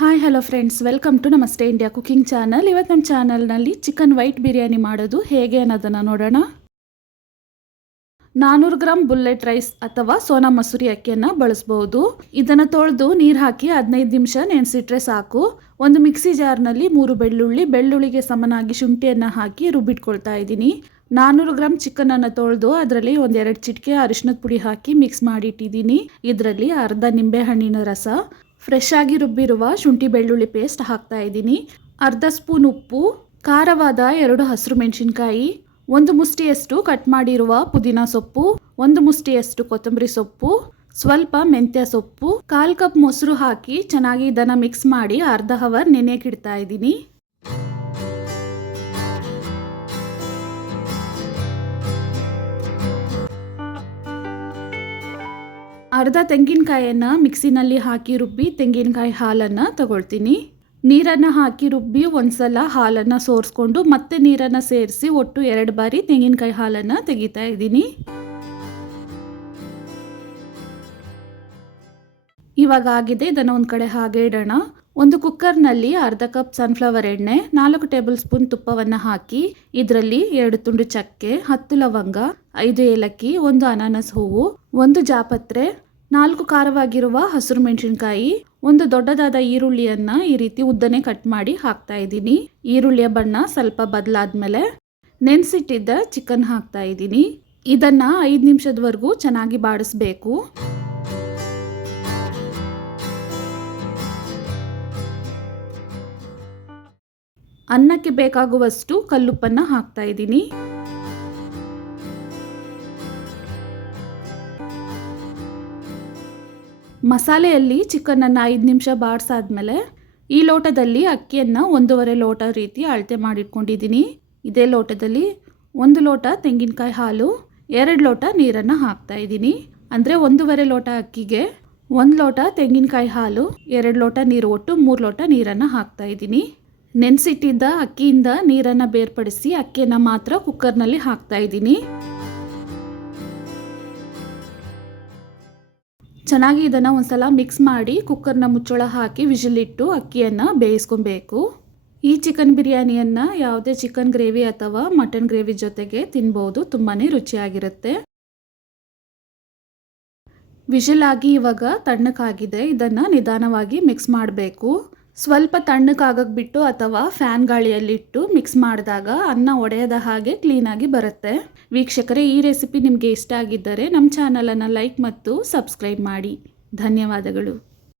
Hi hello friends, welcome to Namaste India cooking channel. ಇವತ್ತು ನಮ್ಮ ಚಾನಲ್ನಲ್ಲಿ ಚಿಕನ್ ವೈಟ್ ಬಿರಿಯಾನಿ ಮಾಡೋದು ಹೇಗೆ ಅನ್ನೋದನ್ನು ನೋಡೋಣ. 400 ಗ್ರಾಮ್ ಬುಲ್ಲೆಟ್ ರೈಸ್ ಅಥವಾ ಸೋನಾ ಮಸೂರಿ ಅಕ್ಕಿಯನ್ನು ಬಳಸಬಹುದು. ಇದನ್ನು ತೊಳೆದು ನೀರು ಹಾಕಿ 15 ನಿಮಿಷ ನೆನೆಸಿಟ್ರೆ ಸಾಕು. ಒಂದು ಮಿಕ್ಸಿ ಜಾರ್ನಲ್ಲಿ 3 ಬೆಳ್ಳುಳ್ಳಿಗೆ ಸಮನಾಗಿ ಶುಂಠಿಯನ್ನು ಹಾಕಿ ರುಬ್ಬಿಟ್ಕೊಳ್ತಾ ಇದ್ದೀನಿ. 400 ಗ್ರಾಮ್ ಚಿಕನನ್ನು ತೊಳೆದು ಅದರಲ್ಲಿ 1-2 ಚಿಟಿಕೆ ಅರಿಶಿನದ ಪುಡಿ ಹಾಕಿ ಮಿಕ್ಸ್ ಮಾಡಿಟ್ಟಿದ್ದೀನಿ. ಇದರಲ್ಲಿ ಅರ್ಧ ನಿಂಬೆ ಹಣ್ಣಿನ ರಸ, ಫ್ರೆಶ್ ಆಗಿ ರುಬ್ಬಿರುವ ಶುಂಠಿ ಬೆಳ್ಳುಳ್ಳಿ ಪೇಸ್ಟ್ ಹಾಕ್ತಾ ಇದ್ದೀನಿ. ಅರ್ಧ ಸ್ಪೂನ್ ಉಪ್ಪು, ಖಾರವಾದ 2 ಹಸಿರು ಮೆಣಸಿನಕಾಯಿ, 1 ಮುಷ್ಟಿಯಷ್ಟು ಕಟ್ ಮಾಡಿರುವ ಪುದೀನ ಸೊಪ್ಪು, 1 ಮುಷ್ಟಿಯಷ್ಟು ಕೊತ್ತಂಬರಿ ಸೊಪ್ಪು, ಸ್ವಲ್ಪ ಮೆಂತ್ಯ ಸೊಪ್ಪು, 1/4 ಕಪ್ ಮೊಸರು ಹಾಕಿ ಚೆನ್ನಾಗಿ ಇದನ್ನು ಮಿಕ್ಸ್ ಮಾಡಿ ಅರ್ಧ ಅವರ್ ನೆನೆಯಕ್ಕಿಡ್ತಾ ಇದ್ದೀನಿ. ಅರ್ಧ ತೆಂಗಿನಕಾಯಿಯನ್ನು ಮಿಕ್ಸಿನಲ್ಲಿ ಹಾಕಿ ರುಬ್ಬಿ ತೆಂಗಿನಕಾಯಿ ಹಾಲನ್ನು ತಗೊಳ್ತೀನಿ. ನೀರನ್ನು ಹಾಕಿ ರುಬ್ಬಿ ಒಂದ್ಸಲ ಹಾಲನ್ನು ಸೋರಿಸ್ಕೊಂಡು ಮತ್ತೆ ನೀರನ್ನು ಸೇರಿಸಿ ಒಟ್ಟು 2 ಬಾರಿ ತೆಂಗಿನಕಾಯಿ ಹಾಲನ್ನು ತೆಗಿತಾ ಇದ್ದೀನಿ. ಇವಾಗ ಆಗಿದೆ, ಇದನ್ನು ಒಂದು ಕಡೆ ಹಾಗೆ ಇಡೋಣ. ಒಂದು ಕುಕ್ಕರ್ನಲ್ಲಿ ಅರ್ಧ ಕಪ್ ಸನ್ಫ್ಲವರ್ ಎಣ್ಣೆ, 4 ಟೇಬಲ್ ಸ್ಪೂನ್ ತುಪ್ಪವನ್ನು ಹಾಕಿ ಇದರಲ್ಲಿ 2 ತುಂಡು ಚಕ್ಕೆ, 10 ಲವಂಗ, 5 ಏಲಕ್ಕಿ, 1 ಅನಾನಸ್ ಹೂವು, 1 ಜಾಪತ್ರೆ, 4 ಖಾರವಾಗಿರುವ ಹಸಿರು ಮೆಣಸಿನಕಾಯಿ, 1 ದೊಡ್ಡದಾದ ಈರುಳ್ಳಿಯನ್ನು ಈ ರೀತಿ ಉದ್ದನೆ ಕಟ್ ಮಾಡಿ ಹಾಕ್ತಾ ಇದ್ದೀನಿ. ಈರುಳ್ಳಿಯ ಬಣ್ಣ ಸ್ವಲ್ಪ ಬದಲಾದ್ಮೇಲೆ ನೆನೆಸಿಟ್ಟಿದ್ದ ಚಿಕನ್ ಹಾಕ್ತಾ ಇದ್ದೀನಿ. ಇದನ್ನು 5 ನಿಮಿಷದವರೆಗೂ ಚೆನ್ನಾಗಿ ಬಾಡಿಸ್ಬೇಕು. ಅನ್ನಕ್ಕೆ ಬೇಕಾಗುವಷ್ಟು ಕಲ್ಲುಪ್ಪನ್ನು ಹಾಕ್ತಾ ಇದ್ದೀನಿ. ಮಸಾಲೆಯಲ್ಲಿ ಚಿಕನನ್ನು 5 ನಿಮಿಷ ಬಾಡಿಸಾದ್ಮೇಲೆ ಈ ಲೋಟದಲ್ಲಿ ಅಕ್ಕಿಯನ್ನು 1.5 ಲೋಟ ರೀತಿ ಅಳತೆ ಮಾಡಿಟ್ಕೊಂಡಿದ್ದೀನಿ. ಇದೇ ಲೋಟದಲ್ಲಿ 1 ಲೋಟ ತೆಂಗಿನಕಾಯಿ ಹಾಲು, 2 ಲೋಟ ನೀರನ್ನು ಹಾಕ್ತಾ ಇದ್ದೀನಿ. ಅಂದರೆ 1.5 ಲೋಟ ಅಕ್ಕಿಗೆ 1 ಲೋಟ ತೆಂಗಿನಕಾಯಿ ಹಾಲು, 2 ಲೋಟ ನೀರು, ಒಟ್ಟು 3 ಲೋಟ ನೀರನ್ನು ಹಾಕ್ತಾ ಇದ್ದೀನಿ. ನೆನೆಸಿಟ್ಟಿದ್ದ ಅಕ್ಕಿಯಿಂದ ನೀರನ್ನು ಬೇರ್ಪಡಿಸಿ ಅಕ್ಕಿಯನ್ನು ಮಾತ್ರ ಕುಕ್ಕರ್ನಲ್ಲಿ ಹಾಕ್ತಾ ಇದ್ದೀನಿ. ಚೆನ್ನಾಗಿ ಇದನ್ನು ಒಂದ್ಸಲ ಮಿಕ್ಸ್ ಮಾಡಿ ಕುಕ್ಕರ್ನ ಮುಚ್ಚಳ ಹಾಕಿ ವಿಜಿಲಿಟ್ಟು ಅಕ್ಕಿಯನ್ನು ಬೇಯಿಸ್ಕೊಬೇಕು. ಈ ಚಿಕನ್ ಬಿರಿಯಾನಿಯನ್ನು ಯಾವುದೇ ಚಿಕನ್ ಗ್ರೇವಿ ಅಥವಾ ಮಟನ್ ಗ್ರೇವಿ ಜೊತೆಗೆ ತಿನ್ಬೋದು, ತುಂಬಾ ರುಚಿಯಾಗಿರುತ್ತೆ. ವಿಜಿಲ್ ಆಗಿ ಇವಾಗ ತಣ್ಣಕ್ಕಾಗಿದೆ, ಇದನ್ನು ನಿಧಾನವಾಗಿ ಮಿಕ್ಸ್ ಮಾಡಬೇಕು. ಸ್ವಲ್ಪ ತಣ್ಣಕ್ಕಾಗಕ್ಕೆ ಬಿಟ್ಟು ಅಥವಾ ಫ್ಯಾನ್ ಗಾಳಿಯಲ್ಲಿಟ್ಟು ಮಿಕ್ಸ್ ಮಾಡಿದಾಗ ಅನ್ನ ಒಡೆಯದ ಹಾಗೆ ಕ್ಲೀನಾಗಿ ಬರುತ್ತೆ. ವೀಕ್ಷಕರೇ, ಈ ರೆಸಿಪಿ ನಿಮಗೆ ಇಷ್ಟ ಆಗಿದ್ದರೆ ನಮ್ಮ ಚಾನಲನ್ನು ಲೈಕ್ ಮತ್ತು ಸಬ್ಸ್ಕ್ರೈಬ್ ಮಾಡಿ. ಧನ್ಯವಾದಗಳು.